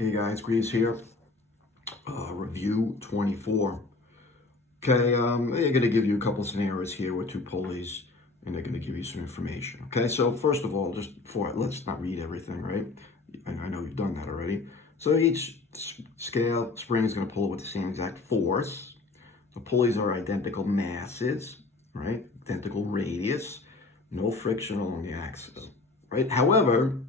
Hey guys, Greaves here. Review 24. Okay, they're going to give you a couple scenarios here with two pulleys, and they're going to give you some information. Okay, so first of all, just before let's not read everything, right? I know you've done that already. So each scale spring is going to pull with the same exact force. The pulleys are identical masses, right? Identical radius, no friction along the axis, right? However,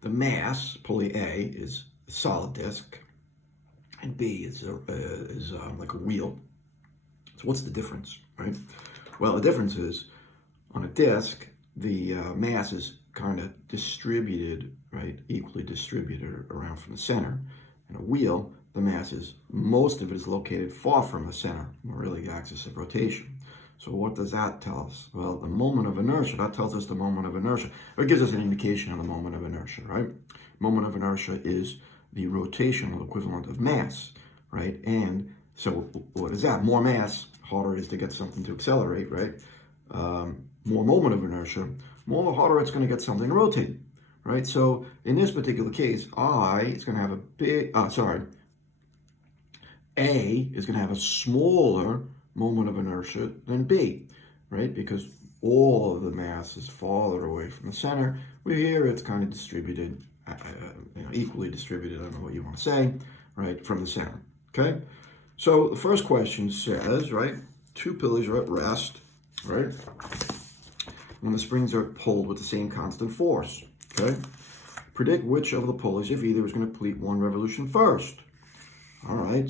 the mass, pulley A, is a solid disc, and B is like a wheel. So what's the difference, right? Well, the difference is on a disc, the mass is kind of distributed, right? Equally distributed around from the center. In a wheel, the mass is, most of it is located far from the center, or really the axis of rotation. So what does that tell us? Well, the moment of inertia, that tells us the moment of inertia. Or it gives us an indication of the moment of inertia, right? Moment of inertia is the rotational equivalent of mass, right? And so what is that? More mass, harder it is to get something to accelerate, right? More moment of inertia, more harder it's going to get something to rotate, right? So in this particular case, A is going to have a smaller moment of inertia than B, right? Because all of the mass is farther away from the center. Where here it's kind of distributed, equally distributed, I don't know what you want to say, right, from the center, okay? So the first question says, right, two pulleys are at rest, right, when the springs are pulled with the same constant force, okay? Predict which of the pulleys, if either, is going to complete one revolution first. All right,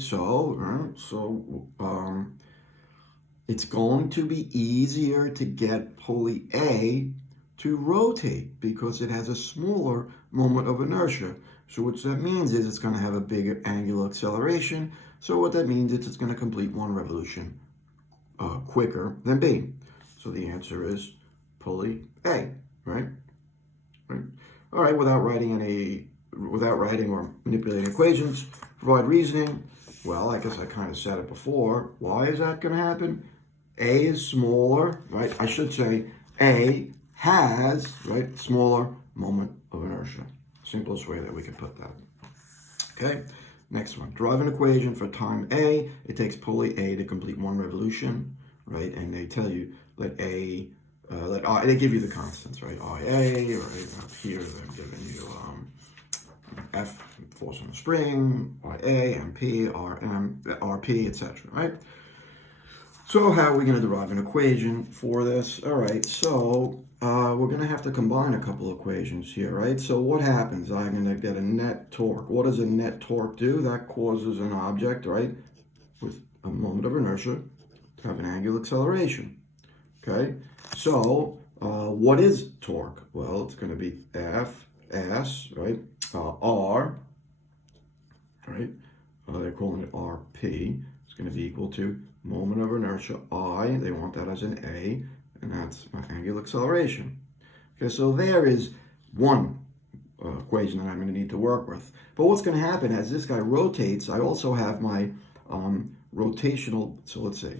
it's going to be easier to get pulley A to rotate because it has a smaller moment of inertia. So what that means is it's going to have a bigger angular acceleration. So what that means is it's going to complete one revolution quicker than B. So the answer is pulley A, right? All right, without writing or manipulating equations, provide reasoning. Well, I guess I kind of said it before. Why is that going to happen? A is smaller, right? I should say A has, right, smaller moment of inertia. Simplest way that we can put that. Okay, next one. Derive an equation for time A. It takes pulley A to complete one revolution, right? And they tell you let I, they give you the constants, right? IA, right? Up here they're giving you F, force on the spring, IA, MP, RM, RP, etc., right? So how are we going to derive an equation for this? All right, so we're going to have to combine a couple of equations here, right? So what happens? I'm going to get a net torque. What does a net torque do? That causes an object, right, with a moment of inertia to have an angular acceleration, okay? So what is torque? Well, it's going to be Fs, right, R, right? They're calling it RP. It's going to be equal to moment of inertia I, they want that as an A, and that's my angular acceleration. Okay, so there is one equation that I'm going to need to work with. But what's going to happen as this guy rotates, I also have my rotational, so let's say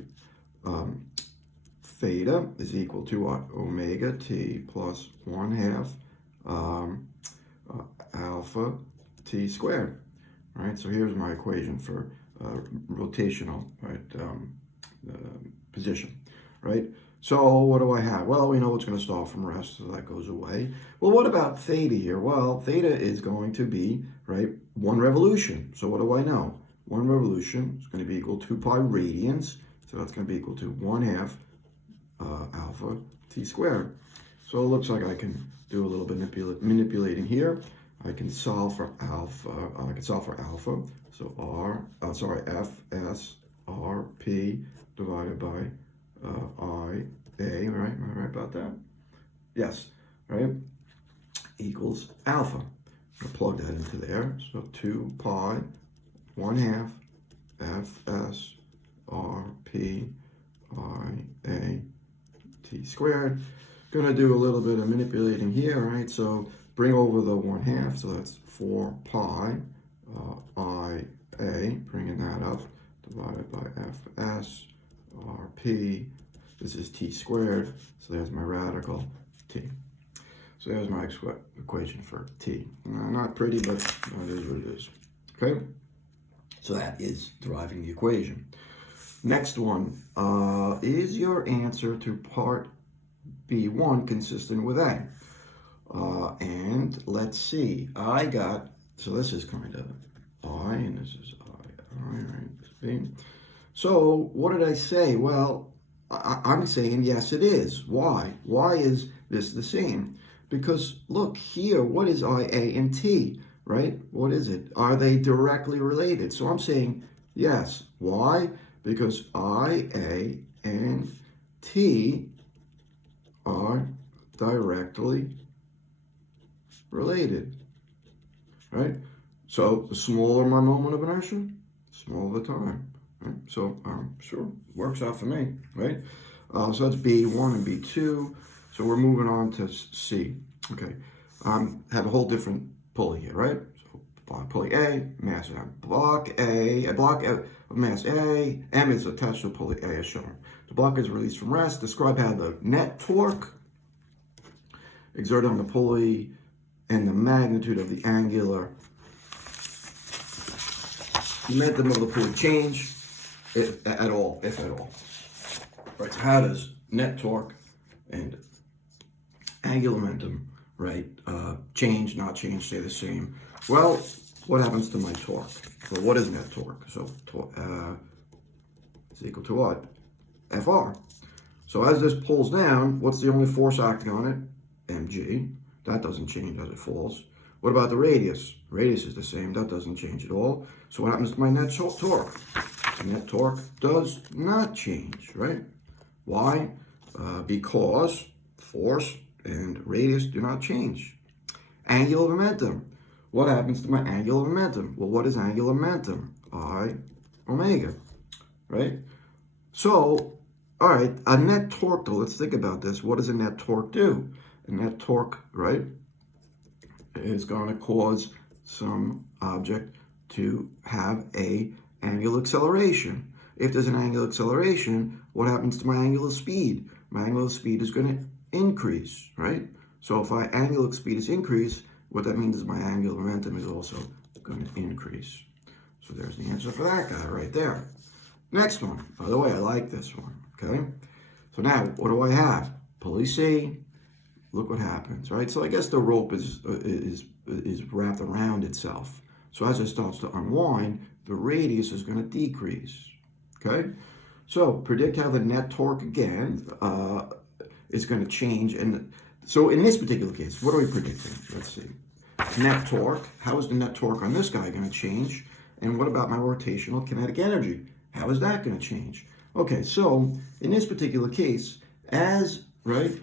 theta is equal to what? Omega t plus 1/2 alpha t squared. All right, so here's my equation for rotational, right, position, right? So what do I have? Well, we know it's going to start from rest, so that goes away. Well, what about theta here? Well, theta is going to be, right, one revolution. So what do I know? One revolution is going to be equal to 2 pi radians, so that's going to be equal to 1/2 alpha t squared. So it looks like I can do a little bit manipulating here. I can solve for alpha. So Fs RP divided by IA, right? Am I right about that? Yes, right? Equals alpha. I'll plug that into there. So 2 pi 1/2 Fs RP IA t squared. Gonna do a little bit of manipulating here, right? So bring over the 1/2, so that's 4 pi IA, bringing that up, divided by Fs RP. This is t squared, so there's my radical t. So there's my equation for t. Not pretty, but it is what it is. Okay? So that is deriving the equation. Next one, is your answer to part B1 consistent with A? And let's see, I got, so this is kind of I, and this is I, right? This B. So what did I say? Well, I'm saying yes, it is. Why? Why is this the same? Because look here, what is I, A, and T, right? What is it? Are they directly related? So I'm saying yes. Why? Because I, A, and T are directly related, right? So the smaller my moment of inertia, smaller the time, right? So sure, works out for me, right? So that's B1 and B2. So we're moving on to C. Okay, have a whole different pulley here, right? So block pulley A, mass block A of mass A, M is attached to pulley A as shown. The block is released from rest. Describe how the net torque exerted on the pulley and the magnitude of the angular momentum of the pulley change, if at all. Right, so how does net torque and angular momentum, right, change, not change, stay the same? Well, what happens to my torque? Well, what is net torque? So is equal to what? Fr. So as this pulls down, what's the only force acting on it? Mg. That doesn't change as it falls. What about the radius? Radius is the same. That doesn't change at all. So what happens to my net torque? Net torque does not change, right? Why? Because force and radius do not change. Angular momentum. What happens to my angular momentum? Well, what is angular momentum? I omega, right? So, all right, a net torque, though, let's think about this. What does a net torque do? A net torque, right, is going to cause some object to have a angular acceleration. If there's an angular acceleration, what happens to my angular speed? My angular speed is going to increase, right? So if my angular speed is increased, what that means is my angular momentum is also going to increase. So there's the answer for that guy right there. Next one. By the way, I like this one, okay? So now, what do I have? Pulley C. Look what happens, right? So I guess the rope is wrapped around itself. So as it starts to unwind, the radius is going to decrease, okay? So predict how the net torque, again, is going to change. And so in this particular case, what are we predicting? Let's see. Net torque. How is the net torque on this guy going to change? And what about my rotational kinetic energy? How is that going to change? Okay, so in this particular case, as the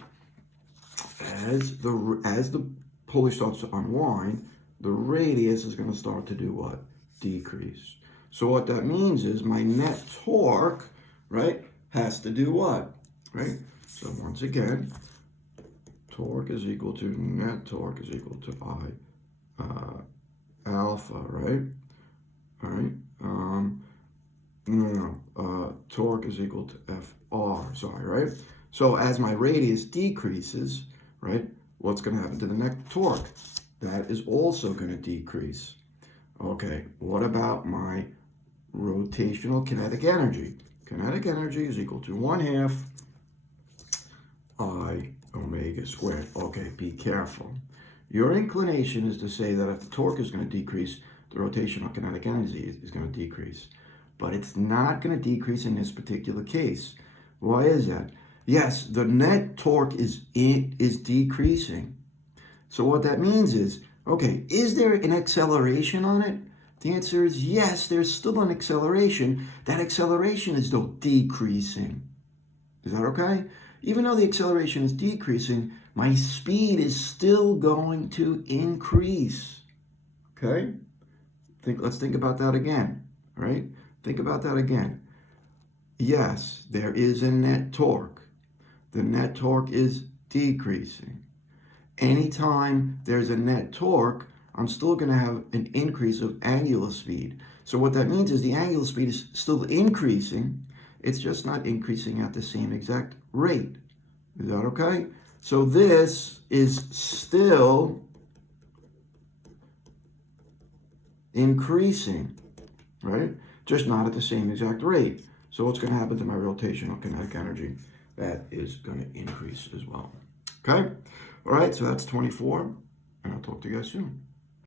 pulley starts to unwind, the radius is going to start to do what? Decrease. So what that means is my net torque, right, has to do what? Right? So once again, torque is equal to net torque is equal to I alpha, right? All right. Torque is equal to Fr, sorry, right? So as my radius decreases, right, what's going to happen to the net torque? That is also going to decrease. Okay, what about my rotational kinetic energy? Kinetic energy is equal to 1/2 I omega squared. Okay, be careful. Your inclination is to say that if the torque is going to decrease, the rotational kinetic energy is going to decrease. But it's not going to decrease in this particular case. Why is that? Yes, the net torque is decreasing. So what that means is, okay, is there an acceleration on it? The answer is yes, there's still an acceleration. That acceleration is though decreasing. Is that okay? Even though the acceleration is decreasing, my speed is still going to increase. Okay? Let's think about that again. All right? Think about that again. Yes, there is a net torque. The net torque is decreasing. Anytime there's a net torque, I'm still going to have an increase of angular speed. So what that means is the angular speed is still increasing. It's just not increasing at the same exact rate. Is that okay? So this is still increasing, right? Just not at the same exact rate. So what's going to happen to my rotational kinetic energy? That is going to increase as well. Okay? All right, so that's 24, and I'll talk to you guys soon.